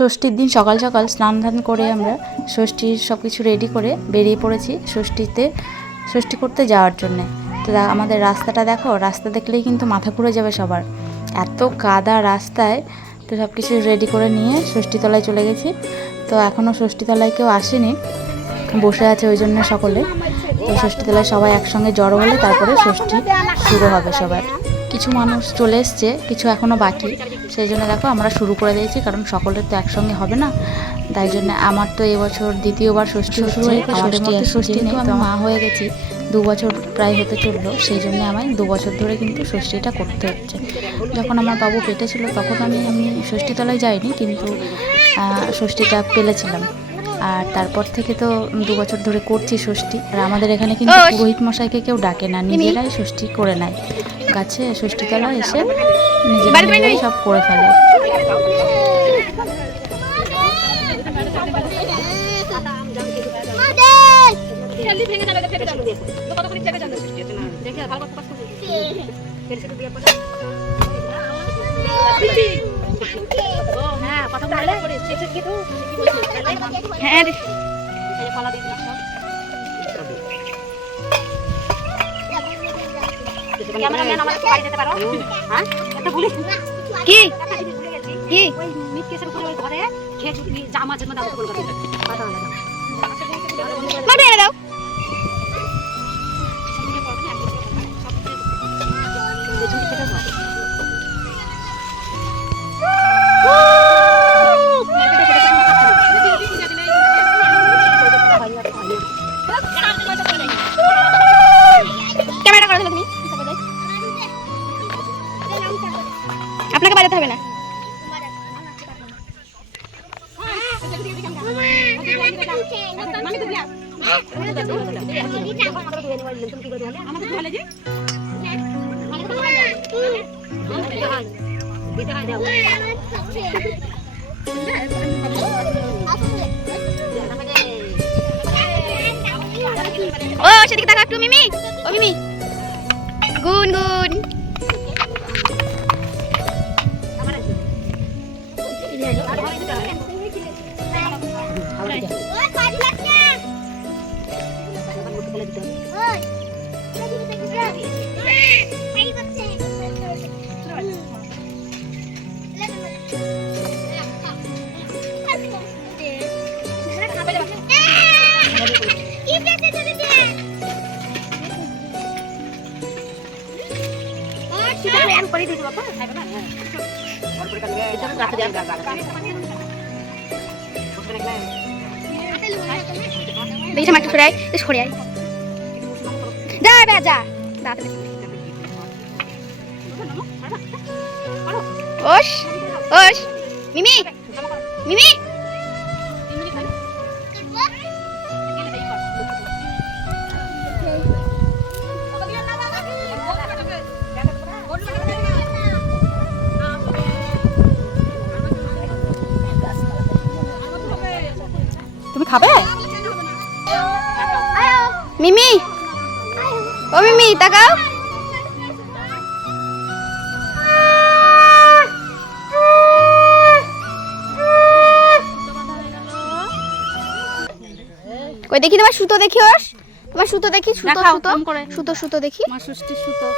ষষ্ঠীর দিন সকাল সকাল স্নান ধান করে আমরা ষষ্ঠীর সব কিছু রেডি করে বেরিয়ে পড়েছি ষষ্ঠী করতে যাওয়ার জন্যে। তো আমাদের রাস্তাটা দেখো, রাস্তা দেখলেই কিন্তু মাথা ঘুরে যাবে সবার, এত কাদা রাস্তায়। তো সব কিছু রেডি করে নিয়ে ষষ্ঠীতলায় চলে গেছি। তো এখনও ষষ্ঠীতলায় কেউ আসেনি, বসে আছে ওই জন্য সকলে। তো ষষ্ঠীতলায় সবাই একসঙ্গে জড়ো হলে তারপরে ষষ্ঠী শুরু হবে সবার। কিছু মানুষ চলে এসছে, কিছু এখনও বাকি, সেই জন্য দেখো আমরা শুরু করে দিয়েছি, কারণ সকলের তো একসঙ্গে হবে না। তাই জন্য আমার তো এবছর দ্বিতীয়বার ষষ্ঠী হচ্ছে। আমাদের মধ্যে ষষ্ঠী নেই, তো মা হয়ে গেছি 2 বছর প্রায় হতে চললো, সেই জন্য আমায় 2 বছর ধরে কিন্তু ষষ্ঠীটা করতে হচ্ছে। যখন আমার বাবু পেটে ছিল তখন আমি ষষ্ঠীতলায় যাইনি, কিন্তু ষষ্ঠীটা পেলেছিলাম। আর তারপর থেকে তো 2 বছর ধরে করছি ষষ্ঠী। আর আমাদের এখানে কিন্তু পুরোহিত মশাইকে কেউ ডাকে না, নিজেরাই ষষ্ঠী করে নেয়। গাছে ষষ্ঠীতলা এসে নিজেরাই সব করে ফেলে। আপনাকে বাজাতে হবে না। ও সেদিকে তাকা একটু, মিমি। ও মিমি, গুন গুন। বেশি মাটি সরে আয়, সরে আয়, যা যা। ওশ ওশ, মিমি মিমি। তুমি খাবে? মিমি, ও মিমি তাকাও। কই দেখি তোমার সুতো, দেখি ওর তোমার সুতো দেখি, সুতো সুতো সুতো সুতো দেখি, মা ষষ্ঠীর সুতো।